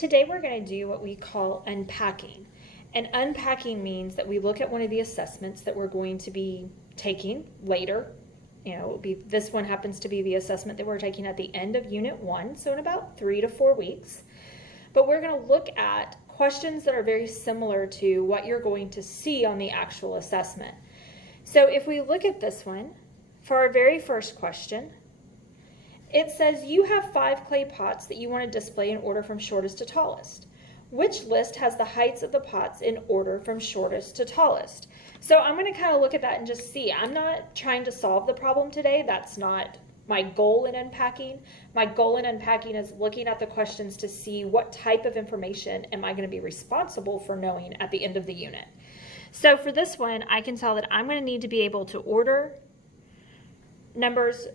Today we're going to do what we call unpacking. And unpacking means that we look at one of the assessments that we're going to be taking later. This one happens to be the assessment that we're taking at the end of Unit 1, so in about 3 to 4 weeks. But we're going to look at questions that are very similar to what you're going to see on the actual assessment. So if we look at this one, for our very first question, it says you have 5 clay pots that you want to display in order from shortest to tallest. Which list has the heights of the pots in order from shortest to tallest? So I'm going to kind of look at that and just see. I'm not trying to solve the problem today. That's not my goal in unpacking. My goal in unpacking is looking at the questions to see what type of information am I going to be responsible for knowing at the end of the unit. So for this one, I can tell that I'm going to need to be able to order numbers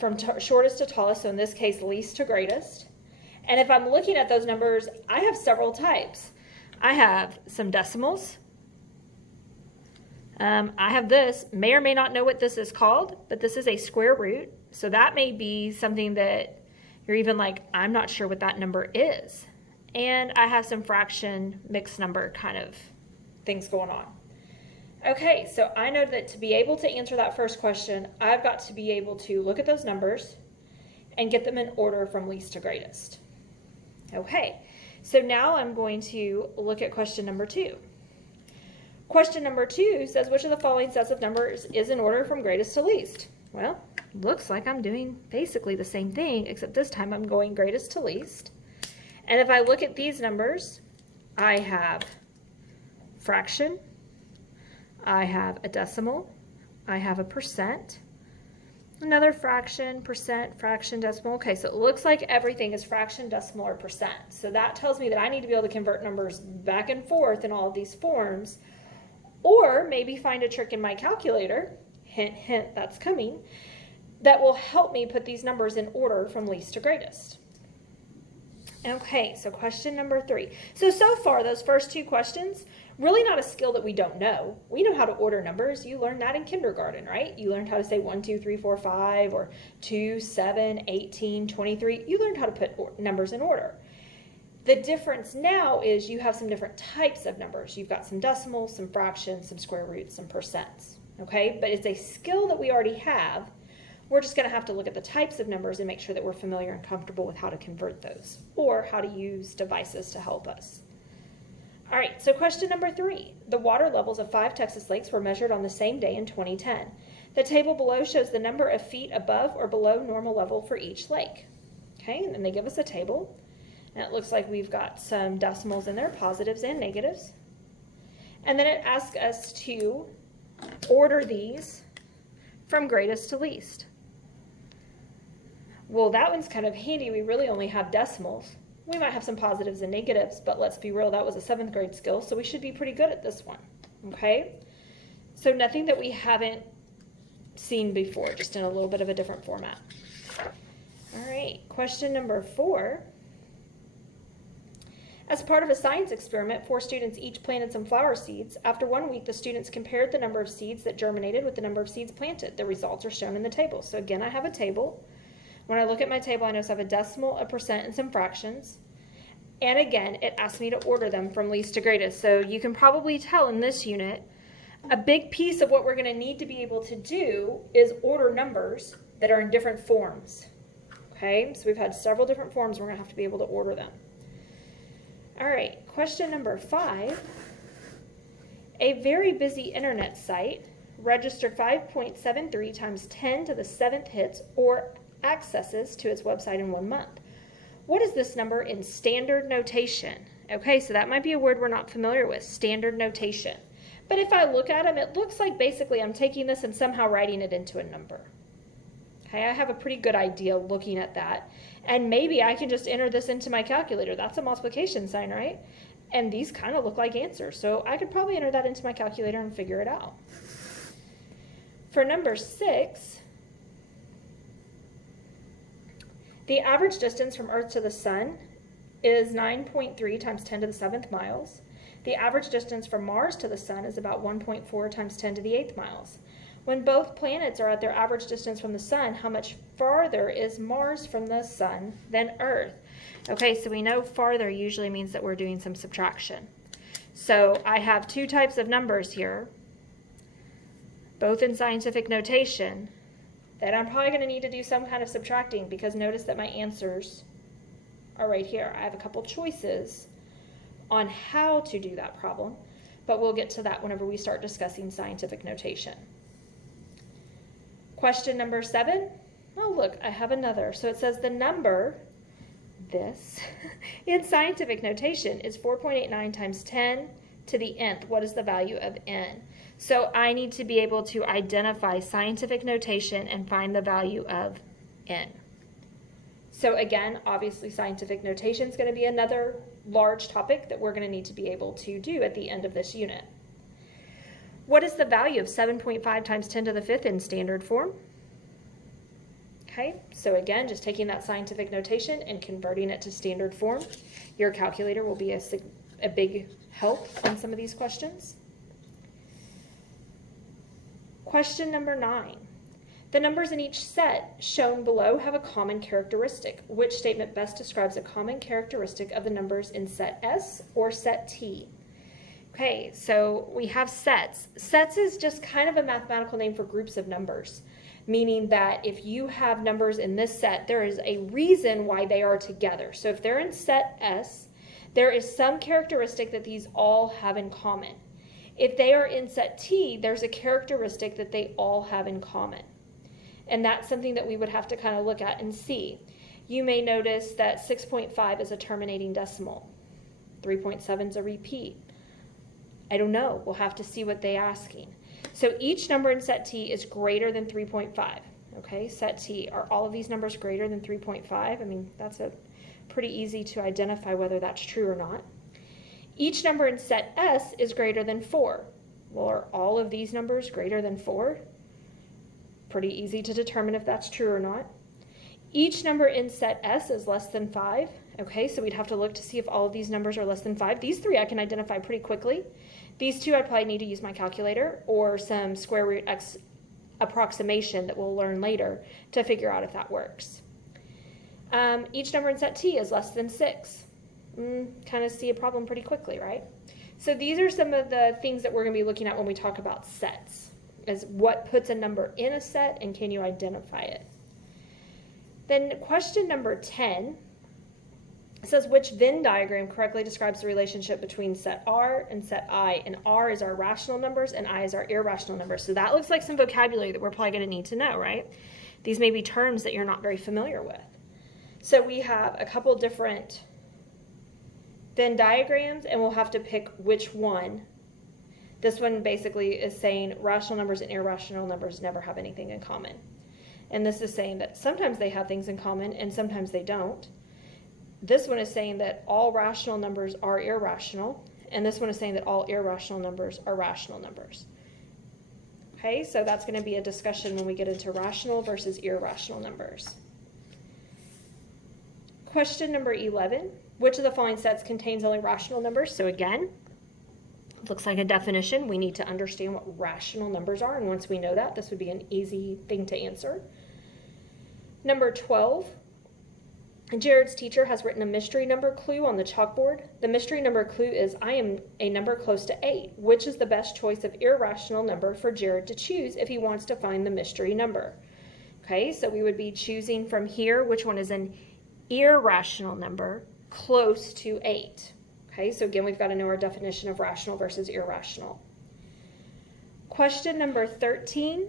from shortest to tallest, so in this case, least to greatest. And if I'm looking at those numbers, I have several types. I have some decimals. I have this, may or may not know what this is called, but this is a square root. So that may be something that you're even like, I'm not sure what that number is. And I have some fraction, mixed number kind of things going on. Okay, so I know that to be able to answer that first question, I've got to be able to look at those numbers and get them in order from least to greatest. Okay, so now I'm going to look at question number 2. Question number 2 says, which of the following sets of numbers is in order from greatest to least? Well, looks like I'm doing basically the same thing, except this time I'm going greatest to least. And if I look at these numbers, I have fraction, I have a decimal, I have a percent, another fraction, percent, fraction, decimal. Okay, so it looks like everything is fraction, decimal, or percent. So that tells me that I need to be able to convert numbers back and forth in all of these forms, or maybe find a trick in my calculator, hint, hint, that's coming, that will help me put these numbers in order from least to greatest. Okay, so question number 3. So far, those first 2 questions, really not a skill that we don't know. We know how to order numbers. You learned that in kindergarten, right? You learned how to say 1, 2, 3, 4, 5, or 2, 7, 18, 23. You learned how to put numbers in order. The difference now is you have some different types of numbers. You've got some decimals, some fractions, some square roots, some percents, okay? But it's a skill that we already have. We're just going to have to look at the types of numbers and make sure that we're familiar and comfortable with how to convert those or how to use devices to help us. All right, so question number 3. The water levels of 5 Texas lakes were measured on the same day in 2010. The table below shows the number of feet above or below normal level for each lake. Okay, and then they give us a table. And it looks like we've got some decimals in there, positives and negatives. And then it asks us to order these from greatest to least. Well, that one's kind of handy. We really only have decimals. We might have some positives and negatives, but let's be real, that was a 7th grade skill, so we should be pretty good at this one, okay? So nothing that we haven't seen before, just in a little bit of a different format. All right, question number 4. As part of a science experiment, 4 students each planted some flower seeds. After 1 week, the students compared the number of seeds that germinated with the number of seeds planted. The results are shown in the table. So again, I have a table. When I look at my table, I notice I have a decimal, a percent, and some fractions. And again, it asks me to order them from least to greatest. So you can probably tell in this unit, a big piece of what we're going to need to be able to do is order numbers that are in different forms. Okay, so we've had several different forms. We're going to have to be able to order them. All right, question number 5. A very busy internet site registered 5.73 times 10 to the 7th hits or accesses to its website in 1 month. What is this number in standard notation? Okay, so that might be a word we're not familiar with, standard notation. But if I look at them, it looks like basically I'm taking this and somehow writing it into a number. Okay, I have a pretty good idea looking at that. And maybe I can just enter this into my calculator. That's a multiplication sign, right? And these kind of look like answers. So I could probably enter that into my calculator and figure it out. For number 6, the average distance from Earth to the Sun is 9.3 times 10 to the 7th miles. The average distance from Mars to the Sun is about 1.4 times 10 to the 8th miles. When both planets are at their average distance from the sun, how much farther is Mars from the sun than Earth? Okay, so we know farther usually means that we're doing some subtraction. So I have two types of numbers here, both in scientific notation, that I'm probably going to need to do some kind of subtracting, because notice that my answers are right here. I have a couple choices on how to do that problem, but we'll get to that whenever we start discussing scientific notation. Question number 7. Oh, look, I have another. So it says the number, this, in scientific notation is 4.89 times 10 to the nth. What is the value of n? So I need to be able to identify scientific notation and find the value of n. So again, obviously scientific notation is going to be another large topic that we're going to need to be able to do at the end of this unit. What is the value of 7.5 times 10 to the 5th in standard form? Okay, so again, just taking that scientific notation and converting it to standard form. Your calculator will be a big help on some of these questions. Question number 9. The numbers in each set shown below have a common characteristic. Which statement best describes a common characteristic of the numbers in set S or set T? Okay, so we have sets. Sets is just kind of a mathematical name for groups of numbers, meaning that if you have numbers in this set, there is a reason why they are together. So if they're in set S, there is some characteristic that these all have in common. If they are in set T, there's a characteristic that they all have in common. And that's something that we would have to kind of look at and see. You may notice that 6.5 is a terminating decimal. 3.7 is a repeat. I don't know. We'll have to see what they're asking. So each number in set T is greater than 3.5. Okay, set T. Are all of these numbers greater than 3.5? I mean, that's pretty easy to identify whether that's true or not. Each number in set S is greater than 4. Well, are all of these numbers greater than 4? Pretty easy to determine if that's true or not. Each number in set S is less than 5. Okay, so we'd have to look to see if all of these numbers are less than 5. These 3 I can identify pretty quickly. These 2 I'd probably need to use my calculator or some square root x approximation that we'll learn later to figure out if that works. Each number in set T is less than 6. Kind of see a problem pretty quickly, right? So these are some of the things that we're going to be looking at when we talk about sets, is what puts a number in a set and can you identify it. Then question number 10 says which Venn diagram correctly describes the relationship between set R and set I, and R is our rational numbers and I is our irrational numbers. So that looks like some vocabulary that we're probably going to need to know, right? These may be terms that you're not very familiar with. So we have a couple different Venn diagrams and we'll have to pick which one. This one basically is saying rational numbers and irrational numbers never have anything in common. And this is saying that sometimes they have things in common and sometimes they don't. This one is saying that all rational numbers are irrational, and this one is saying that all irrational numbers are rational numbers. Okay, so that's going to be a discussion when we get into rational versus irrational numbers. Question number 11, which of the following sets contains only rational numbers? So again, looks like a definition. We need to understand what rational numbers are, and once we know that, this would be an easy thing to answer. Number 12, Jared's teacher has written a mystery number clue on the chalkboard. The mystery number clue is, I am a number close to 8. Which is the best choice of irrational number for Jared to choose if he wants to find the mystery number? Okay, so we would be choosing from here which one is an irrational number close to 8. Okay, so again, we've got to know our definition of rational versus irrational. Question number 13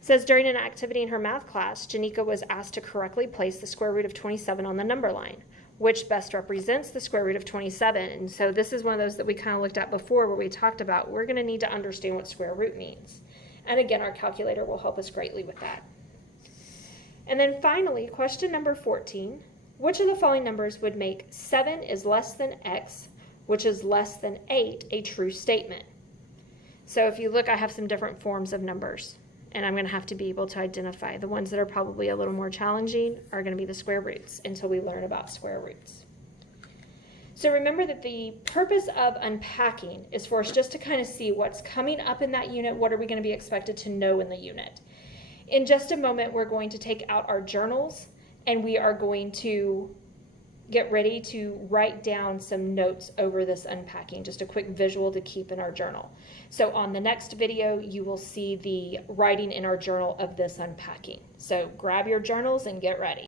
says, during an activity in her math class, Janika was asked to correctly place the square root of 27 on the number line. Which best represents the square root of 27? And so this is one of those that we kind of looked at before where we talked about we're going to need to understand what square root means. And again, our calculator will help us greatly with that. And then finally, question number 14. Which of the following numbers would make 7 is less than x, which is less than 8, a true statement? So if you look, I have some different forms of numbers, and I'm going to have to be able to identify. The ones that are probably a little more challenging are going to be the square roots until we learn about square roots. So remember that the purpose of unpacking is for us just to kind of see what's coming up in that unit, what are we going to be expected to know in the unit. In just a moment, we're going to take out our journals and we are going to get ready to write down some notes over this unpacking, just a quick visual to keep in our journal. So on the next video, you will see the writing in our journal of this unpacking. So grab your journals and get ready.